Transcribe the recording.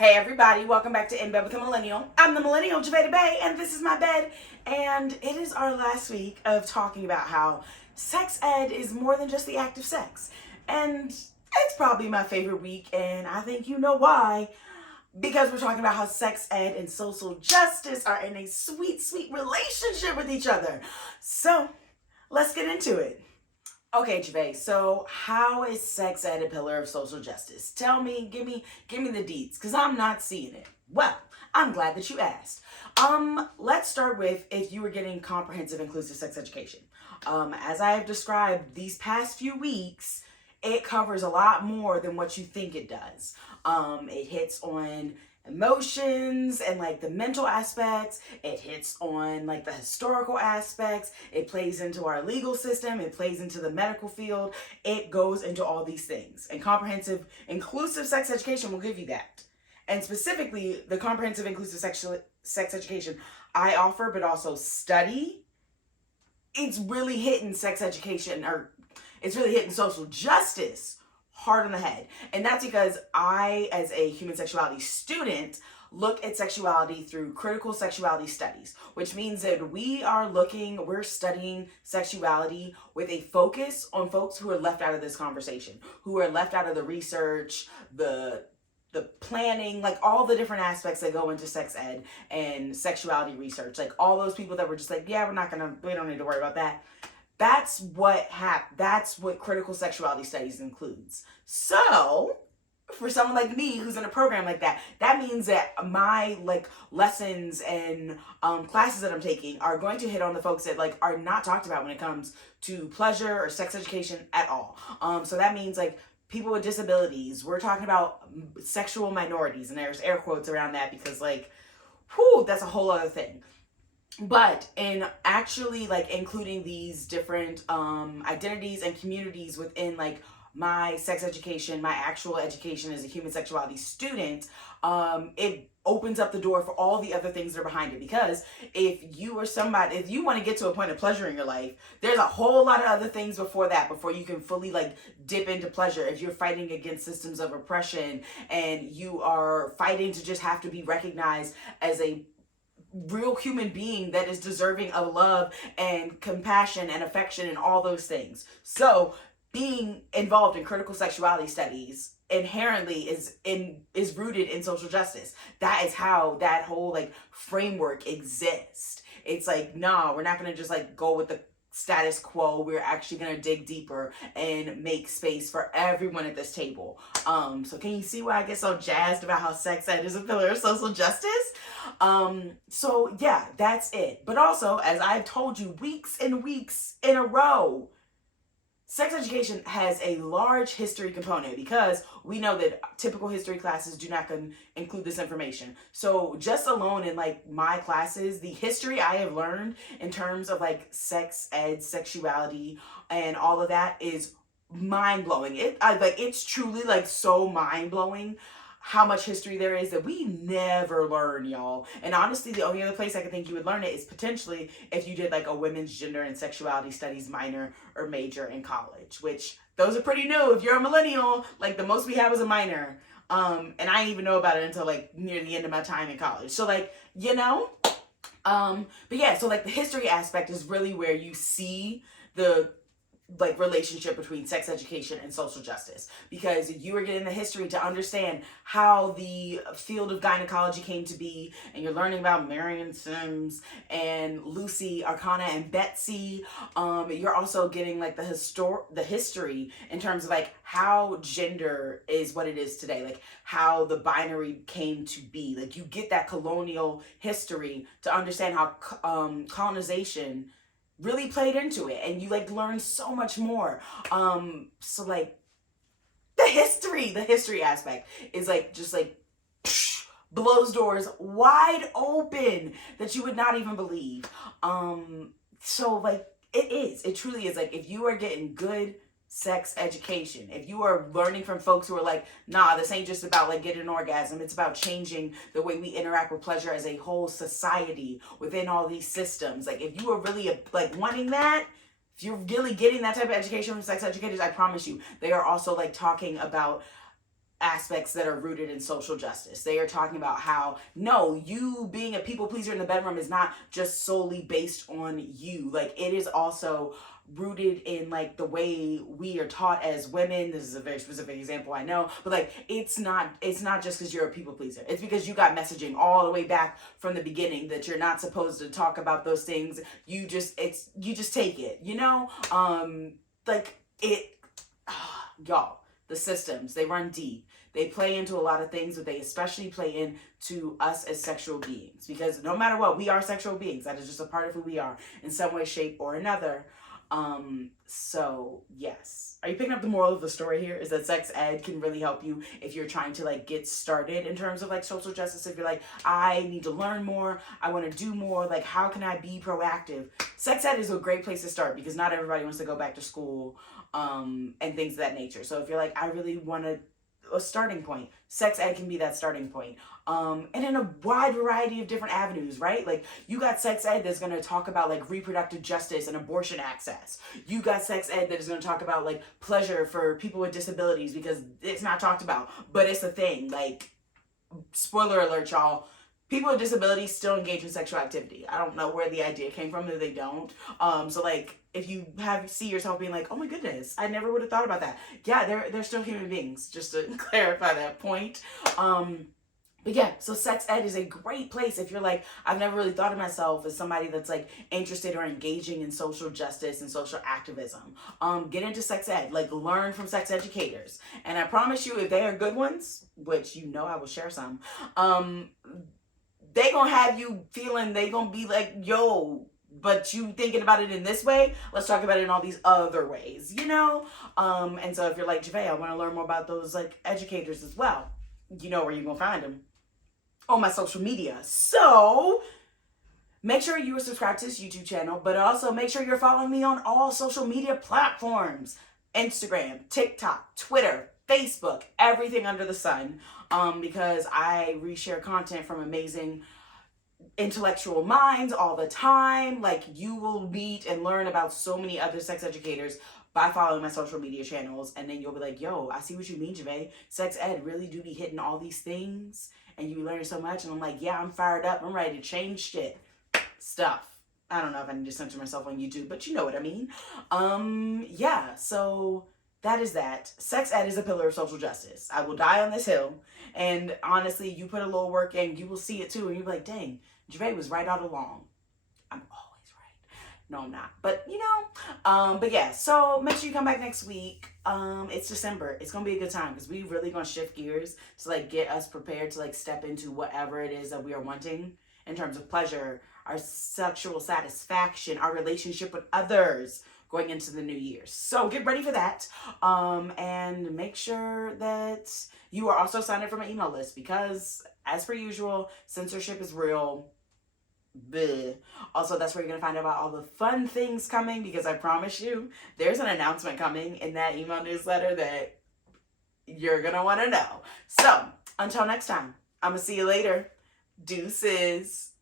Hey everybody, welcome back to In Bed with a Millennial. I'm the Millennial, Javeda Bay, and this is my bed. And it is our last week of talking about how sex ed is more than just the act of sex. And it's probably my favorite week, and I think you know why. Because we're talking about how sex ed and social justice are in a sweet, sweet relationship with each other. So, let's get into it. Okay, Javay, so how is sex ed a pillar of social justice? Tell me, give me the deets, because I'm not seeing it. Well, I'm glad that you asked. Let's start with if you were getting comprehensive inclusive sex education. As I have described these past few weeks, it covers a lot more than what you think it does. It hits on emotions and like the mental aspects. It hits on like the historical aspects. It plays into our legal system. It plays into the medical field. It goes into all these things. And comprehensive inclusive sex education will give you that. And specifically, the comprehensive inclusive sex education I offer, but also study, it's really hitting sex education, or it's really hitting social justice hard on the head. And that's because I, as a human sexuality student, look at sexuality through critical sexuality studies, which means that we're studying sexuality with a focus on folks who are left out of this conversation, who are left out of the research, the planning, like all the different aspects that go into sex ed and sexuality research, like all those people that were just like, yeah, we don't need to worry about that. That's what critical sexuality studies includes. So, for someone like me who's in a program like that, that means that my like lessons and classes that I'm taking are going to hit on the folks that like are not talked about when it comes to pleasure or sex education at all. So that means like people with disabilities. We're talking about sexual minorities, and there's air quotes around that because like, whew, that's a whole other thing. But in actually like including these different identities and communities within like my sex education, my actual education as a human sexuality student, it opens up the door for all the other things that are behind it. Because if you want to get to a point of pleasure in your life, there's a whole lot of other things before you can fully like dip into pleasure. If you're fighting against systems of oppression and you are fighting to just have to be recognized as a real human being that is deserving of love and compassion and affection and all those things. So being involved in critical sexuality studies inherently is rooted in social justice. That is how that whole like framework exists. It's like, no, we're not gonna just like go with the status quo. We're actually gonna dig deeper and make space for everyone at this table. So can you see why I get so jazzed about how sex ed is a pillar of social justice? So yeah, that's it. But also, as I've told you weeks and weeks in a row, sex education has a large history component because we know that typical history classes do not include this information. So just alone in like my classes, the history I have learned in terms of like sex ed, sexuality, and all of that is mind blowing. It's truly like so mind blowing how much history there is that we never learn, y'all. And honestly, the only other place I could think you would learn it is potentially if you did like a women's gender and sexuality studies minor or major in college, which those are pretty new. If you're a millennial, like the most we have is a minor. And I didn't even know about it until like near the end of my time in college. So like, but yeah, so like the history aspect is really where you see the like relationship between sex education and social justice, because you are getting the history to understand how the field of gynecology came to be, and you're learning about Marion Sims and Lucy Arcana and Betsy. You're also getting like the history in terms of like how gender is what it is today, like how the binary came to be. Like you get that colonial history to understand how colonization really played into it, and you like learn so much more. So like the history aspect is like just like blows doors wide open that you would not even believe. So like it truly is like if you are getting good sex education, if you are learning from folks who are like, nah, this ain't just about like getting an orgasm, it's about changing the way we interact with pleasure as a whole society within all these systems. Like if you are really like wanting that, if you're really getting that type of education from sex educators, I promise you they are also like talking about aspects that are rooted in social justice. They are talking about how, no, you being a people pleaser in the bedroom is not just solely based on you. Like, it is also rooted in like the way we are taught as women. This is a very specific example, I know, but like it's not just because you're a people pleaser. It's because you got messaging all the way back from the beginning that you're not supposed to talk about those things. You just take it, you know? Like it y'all, the systems, they run deep. They play into a lot of things, but they especially play into us as sexual beings, because no matter what, we are sexual beings. That is just a part of who we are in some way, shape, or another. So yes. Are you picking up the moral of the story here? Is that sex ed can really help you if you're trying to like get started in terms of like social justice. If you're like, I need to learn more, I want to do more, like how can I be proactive? Sex ed is a great place to start, because not everybody wants to go back to school, and things of that nature. So if you're like, I really want a starting point, sex ed can be that starting point. And in a wide variety of different avenues, right? Like you got sex ed that's going to talk about like reproductive justice and abortion access. You got sex ed that is going to talk about like pleasure for people with disabilities, because it's not talked about, but it's a thing. Like, spoiler alert, y'all. People with disabilities still engage in sexual activity. I don't know where the idea came from that they don't. So like, if you see yourself being like, oh my goodness, I never would have thought about that. Yeah, they're still human beings, just to clarify that point. But yeah, so sex ed is a great place if you're like, I've never really thought of myself as somebody that's like interested or engaging in social justice and social activism. Get into sex ed, like learn from sex educators. And I promise you, if they are good ones, which you know I will share some, they gonna have you feeling, they gonna be like, yo, but you thinking about it in this way, let's talk about it in all these other ways, you know? And so if you're like, Javay, I want to learn more about those like educators as well, you know where you're gonna find them. On my social media. So make sure you are subscribed to this YouTube channel, but also make sure you're following me on all social media platforms: Instagram, TikTok, Twitter, Facebook, everything under the sun, because I reshare content from amazing intellectual minds all the time. Like, you will meet and learn about so many other sex educators by following my social media channels, and then you'll be like, yo, I see what you mean, Javay. Sex ed really do be hitting all these things, and you learn so much. And I'm like, yeah, I'm fired up. I'm ready to change shit. Stuff. I don't know if I need to censor myself on YouTube, but you know what I mean. Yeah, so that is that. Sex ed is a pillar of social justice. I will die on this hill. And honestly, you put a little work in, you will see it too. And you'll be like, dang, Javay was right all along. I'm always right. No, I'm not. But, you know, but yeah, so make sure you come back next week. It's December. It's going to be a good time, because we really going to shift gears to like get us prepared to like step into whatever it is that we are wanting in terms of pleasure, our sexual satisfaction, our relationship with others going into the new year. So get ready for that. And make sure that you are also signed up for my email list, because as per usual, censorship is real. Bleh. Also, that's where you're going to find out about all the fun things coming, because I promise you, there's an announcement coming in that email newsletter that you're going to want to know. So until next time, I'm going to see you later. Deuces.